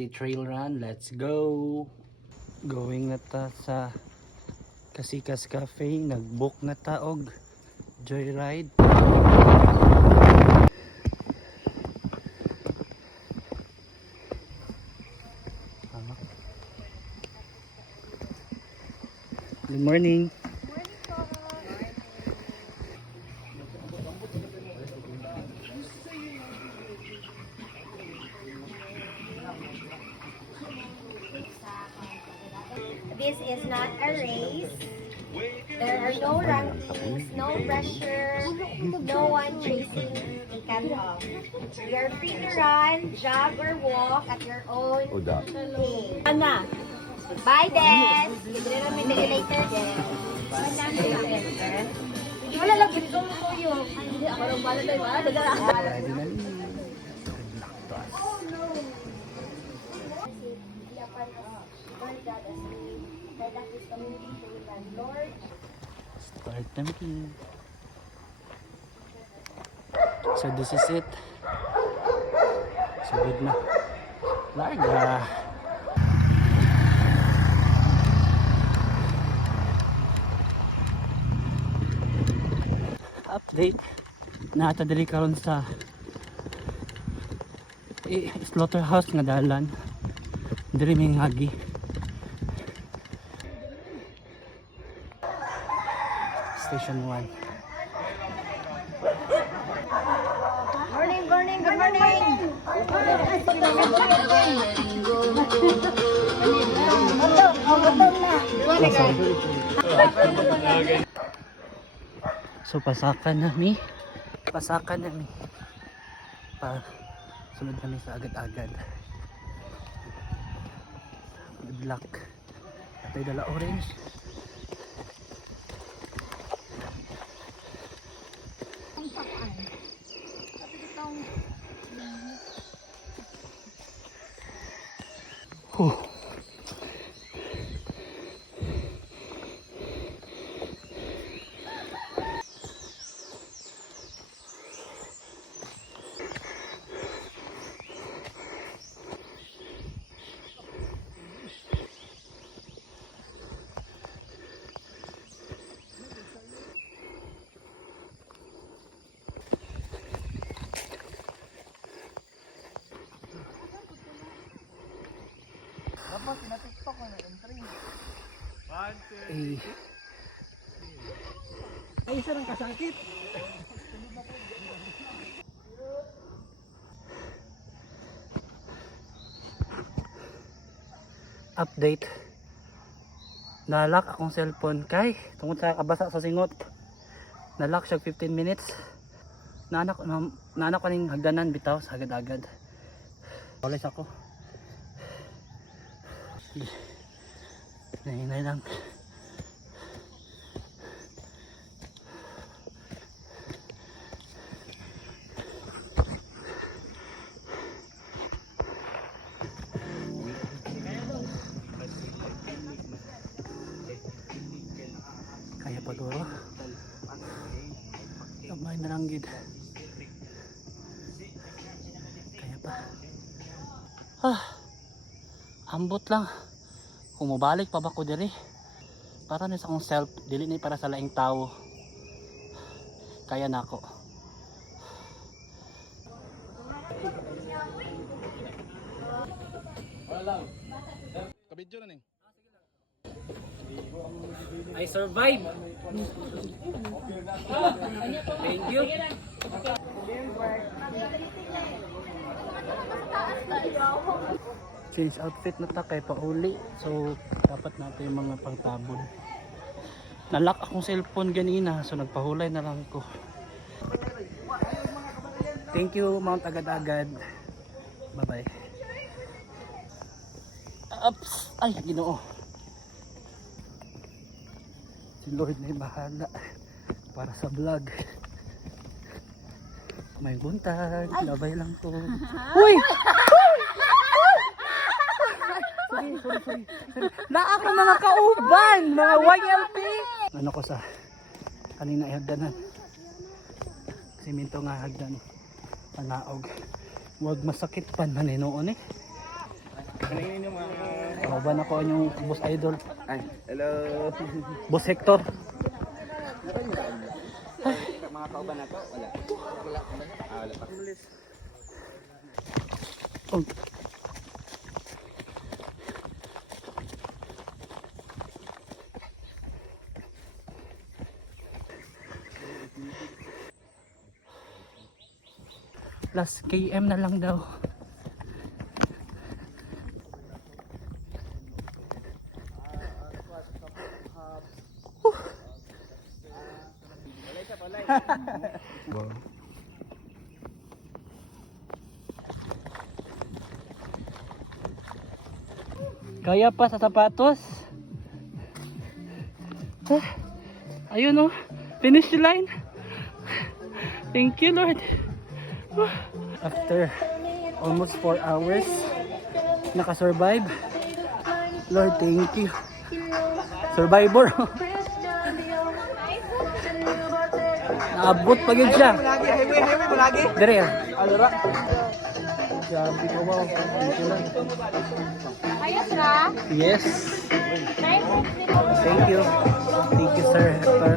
City Trail Run. Let's go! Going na ta sa Kasikas Cafe. Nag-book na ta og joyride. Good morning. This is not a race. There are no rankings, no pressure, no one chasing a cut-off. You're free to run, jog, or walk at your own pace. Anna, bye, Des. See you later, Des. Wala lang, ganito mo ko yung. Hindi, ako lang bala tayo. Ready na rin. Start na meeting. So this is it. So good na. Larga. Update. Nata diri karon sa slaughterhouse nga dalan. Diri may ngagi. Station 1. Morning, morning, good morning. So pasakan na mi. Pasakan na mi. Sunod kami sa agad-agad. Good luck. Atay dala orange. Ay, isa lang kasakit. Update. Nalock akong cellphone kay tungod sa kabasa sa singot. Nalock siya 15 minutes. Naanak ko ning hagdanan bitaw sa agad-agad. Walis ako. Nahinay lang. Kaya pa duro. Kamay na lang gid. Kaya pa. Ambot lang. Kumubalik pa ba ko diri? Para na sa akong self, dili ni para sa laing tao. Kaya na ako. Kabidyo na ning. I survived. Thank you. Change outfit na ta kay pauli. So dapat natin yung mga pangtabon. Nalock akong cellphone ganina so nagpahulay na lang ko. Thank you Mount Agad-Agad. Bye bye. Ups! Ay, Ginoo. Si Lord na yung bahala para sa vlog. May buntag, labay lang to. Uy! Sorry. Na ako mga kauban, mga YLP. Ano ko sa kanina ay hagdanan. Siminto nga hagdan. Panaog. Huwag masakit pa maninoon eh. Kaban ako yung boss idol. Ay, hello. Boss Hector. Mga kauban na to? Wala. Wala. Wala pa. Oh. Last KM na lang daw. Kaya pa sa sapatos. Ah, ayun oh, finish line. Thank you Lord. After almost 4 hours, nakasurvive. Lord, thank you. Survivor. Naabot pa yun siya. Highway mo lagi. Dire. Alura. Grabe ka, wow. Thank you Lord. Ayos na. Yes. Thank you. Thank you, Sir Hector.